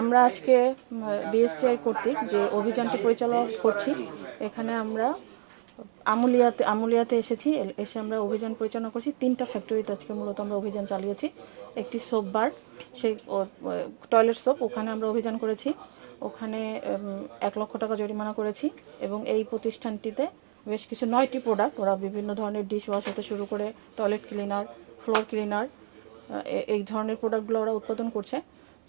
আমরা আজকে বিএসটিআই কর্তৃক যে অভিযানটি পরিচালনা করছি, এখানে আমরা আমুলিয়াতে এসে আমরা অভিযান পরিচালনা করছি। 3টা ফ্যাক্টরিতে আজকে মূলত আমরা অভিযান চালিয়েছি। একটি সোপ বার, সেই টয়লেট সোপ, ওখানে আমরা অভিযান করেছি। ওখানে 1 লক্ষ টাকা জরিমানা করেছি। এবং এই প্রতিষ্ঠানটিতে বেশ কিছু 9টি প্রোডাক্ট, ওরা বিভিন্ন ধরনের ডিশ ওয়াশ হতে শুরু করে টয়লেট ক্লিনার, ফ্লোর ক্লিনার, এই ধরনের প্রোডাক্টগুলো ওরা উৎপাদন করছে।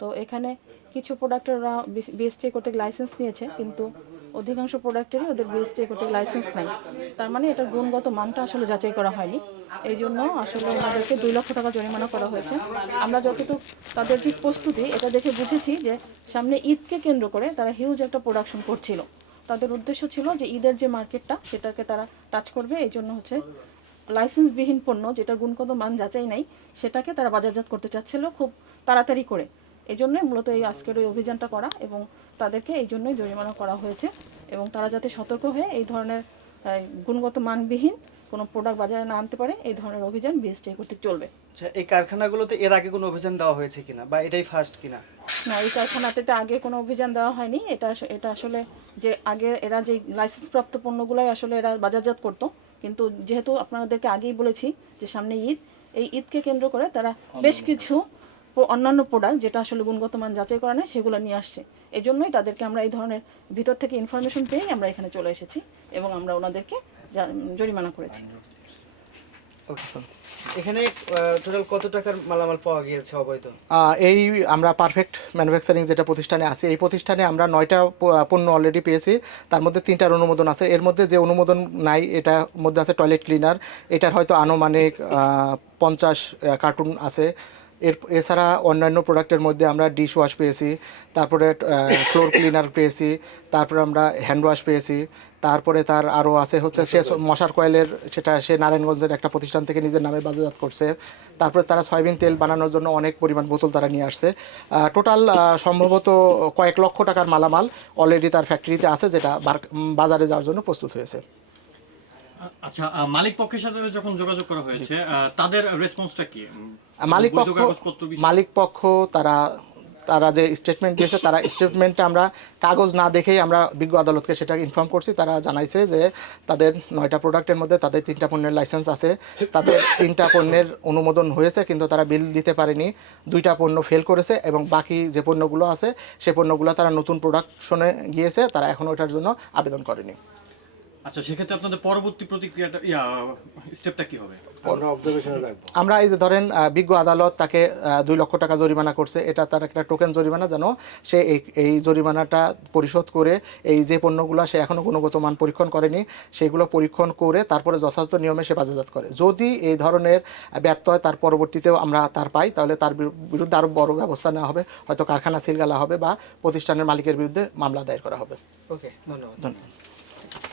তো এখানে কিছু প্রোডাক্টের ওরা বিএসটিআই কর্তৃক লাইসেন্স নিয়েছে, কিন্তু অধিকাংশ প্রোডাক্টেরই ওদের বিএসটিআই কর্তৃক লাইসেন্স নাই। তার মানে এটার গুণগত মানটা আসলে যাচাই করা হয়নি। এই জন্য আসলে ওনাদেরকে 2 লক্ষ টাকা জরিমানা করা হয়েছে। আমরা যতটুকু তাদের যে প্রস্তুতি, এটা দেখে বুঝেছি যে সামনে ঈদকে কেন্দ্র করে তারা হিউজ একটা প্রোডাকশন করছিল। তাদের উদ্দেশ্য ছিল যে ঈদের যে মার্কেটটা, সেটাকে তারা টাচ করবে। এই জন্য হচ্ছে লাইসেন্সবিহীন পণ্য, যেটা গুণগত মান যাচাই নাই, সেটাকে তারা বাজারজাত করতে চাচ্ছিল খুব তাড়াতাড়ি করে। এই জন্যই মূলত এই আজকের ওই অভিযানটা করা, এবং তাদেরকে এই জন্যই জরিমানা করা হয়েছে। এবং তারা যাতে সতর্ক হয়ে এই ধরনের গুণগত মানবিহীন কোনো প্রোডাক্ট বাজারে না আনতে পারে, এই ধরনের অভিযান বিএসটিআই কর্তৃক চলবে। আচ্ছা, এই কারখানাগুলোতে এর আগে কোনো অভিযান দেওয়া হয়েছে কিনা, বা এটাই ফার্স্ট কিনা? না, এই কারখানাতে আগে কোনো অভিযান দেওয়া হয়নি। এটা আসলে যে আগে এরা যে লাইসেন্সপ্রাপ্ত পণ্যগুলোই আসলে এরা বাজারজাত করতো, কিন্তু যেহেতু আপনাদেরকে আগেই বলেছি যে সামনে ঈদ, এই ঈদকে কেন্দ্র করে তারা বেশ কিছু অন্যান্য প্রোডাক্ট, যেটা আসলে গুণগত মান যাচাই করা নেই, সেগুলো নিয়ে আসছে। এই জন্যই তাদেরকে আমরা এই ধরনের ভিতর থেকে ইনফরমেশন পেয়েই আমরা এখানে চলে এসেছি, এবং আমরা ওনাদেরকে জরিমানা করেছি। ওকে স্যার, এখানে টোটাল কত টাকার মালামাল পাওয়া গিয়েছে অবৈধ? এই আমরা পারফেক্ট ম্যানুফ্যাকচারিং যেটা প্রতিষ্ঠানে আছে, এই প্রতিষ্ঠানে আমরা 9টা পণ্য অলরেডি পেয়েছি। তার মধ্যে 3টার অনুমোদন আছে। এর মধ্যে যে অনুমোদন নাই, এটার মধ্যে আছে টয়লেট ক্লিনার। এটার হয়তো আনুমানিক 50 কার্টুন আছে। এছাড়া অন্যান্য প্রোডাক্টের মধ্যে আমরা ডিশ ওয়াশ পেয়েছি, তারপরে ফ্লোর ক্লিনার পেয়েছি, তারপরে আমরা হ্যান্ড ওয়াশ পেয়েছি। তারপরে তার আরও আছে হচ্ছে সে মশার কয়েলের, সেটা সে নারায়ণগঞ্জের একটা প্রতিষ্ঠান থেকে নিজের নামে বাজারজাত করছে। তারপরে তারা সয়াবিন তেল বানানোর জন্য অনেক পরিমাণ বোতল তারা নিয়ে আসছে। টোটাল সম্ভবত কয়েক লক্ষ টাকার মালামাল অলরেডি তার ফ্যাক্টরিতে আছে, যেটা বাজারে যাওয়ার জন্য প্রস্তুত হয়েছে। আচ্ছা, মালিক পক্ষের সাথে যখন যোগাযোগ করা হয়েছে, তাদের রেসপন্সটা কি? মালিক পক্ষ তারা যে স্টেটমেন্ট দিয়েছে, তারা স্টেটমেন্টটা আমরা কাগজ না দেখেই আমরা বিজ্ঞ আদালতকে সেটা ইনফর্ম করছি। তারা জানাইছে যে তাদের 9টা প্রোডাক্টের মধ্যে তাদের 3টা পণ্যের লাইসেন্স আছে, তাদের 3টা পণ্যের অনুমোদন হয়েছে, কিন্তু তারা বিল দিতে পারেনি। 2টা পণ্য ফেল করেছে, এবং বাকি যে পণ্যগুলো আছে সে পণ্যগুলো তারা নতুন প্রোডাকশনে গিয়েছে, তারা এখনও ওটার জন্য আবেদন করেনি। আচ্ছা, সেক্ষেত্রে আপনাদের পরবর্তী প্রতিক্রিয়াটা স্টেপটা কি হবে? আমরা এই যে ধরেন বিজ্ঞ আদালত তাকে 2 লক্ষ টাকা জরিমানা করছে, এটা তার একটা টোকেন জরিমানা, যেন সে এই জরিমানাটা পরিশোধ করে এই যে পণ্যগুলো সে এখনও গুণগত মান পরীক্ষণ করেনি, সেগুলো পরীক্ষণ করে তারপরে যথাযথ নিয়মে সে বাজারজাত করে। যদি এই ধরনের ব্যত্যয় তার পরবর্তীতেও আমরা পাই, তাহলে তার বিরুদ্ধে আরও বড় ব্যবস্থা নেওয়া হবে, হয়তো কারখানা সিলগালা হবে বা প্রতিষ্ঠানের মালিকের বিরুদ্ধে মামলা দায়ের করা হবে। ওকে, ধন্যবাদ।